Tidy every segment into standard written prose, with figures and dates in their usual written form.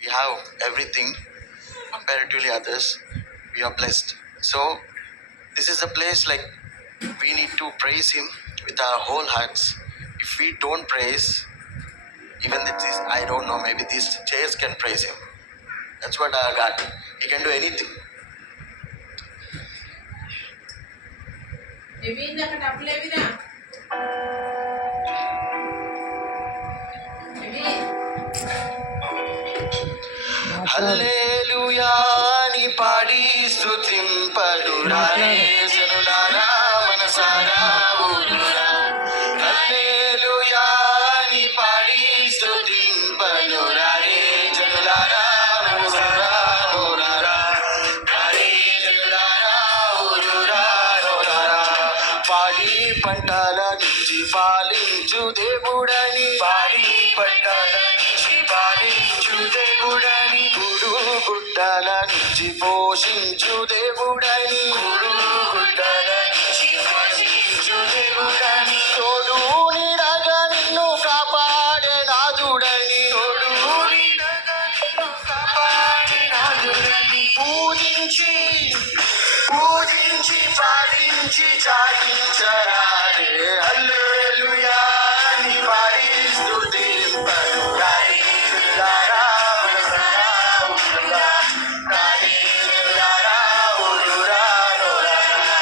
We have everything comparatively others. We are blessed. So this is a place like we need to praise Him with our whole hearts. If we don't praise, even this, I don't know, maybe these chairs can praise Him. That's what our God. He can do anything. హల్లెలూయా ని పాడి స్తుతింపడు రారే జనులారా మనసారా ఊరురా. హల్లెలూయా ని పాడి స్తుతింపడు రారే జనులారా ఊరురా నోరారా. రారే జనులారా ఊరురా నోరారా. పాడి పంటల నుంచి పాలించు దేవుడని, పాడి పంటల నుంచి పాలించు దేవుడని, గుడు గుడ్డల నుంచి పోషించు దేవుడని, గుడు గుడ్డల నుంచి పోషించు దేవుడని, తోడు నీడగా నిన్ను కాపాడే నాదుడని, తోడు నీడగా నిన్ను కాపాడే నాదుడని, పూజించి పూజించి పాలించి చాటించరారే. హల్లెలూయా ని పాడి స్తుతింపడు రారే జనులారా మనసారా ఊరురా. రారే జనులారా ఊరురా నోరారా.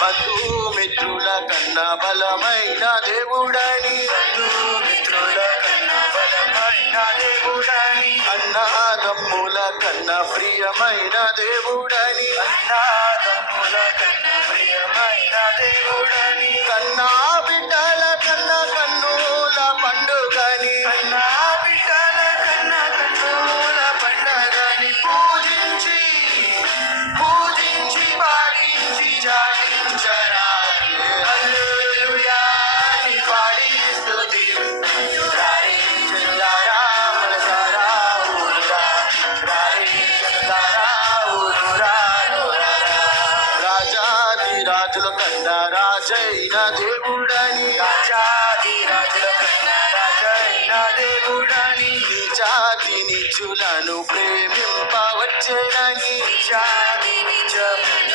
బంధుమిత్రుల కన్నా బలమైన దేవుడని, బంధుమిత్రుల కన్నా బలమైన దేవుడని, అన్నదమ్ముల కన్నా ప్రియమైన దేవుడని, అన్నదమ్ముల కన్నా ప్రియమైన దేవుడని, కన్నా బిడ్డల కన్నా కన్నుల పండుగని, కన్నా బిడ్డల కన్నా కన్నుల పండుగని, పూజించి పూజించి పాడించి చాటించరారే. హల్లెలూయా ని పాడి స్తుతింపడు రారే జనులారా మనసారా ఊరురా. రారే జనులారా ఊరురా నోరారా. రాజాది రాజుల కన్నా రాజైన దేవుడని, రాజాది రాజుల కన్నా రాజైన దేవుడని, నీచాతి నీచులను ప్రేమింపవచ్చేనని, నీచాతి నీచులను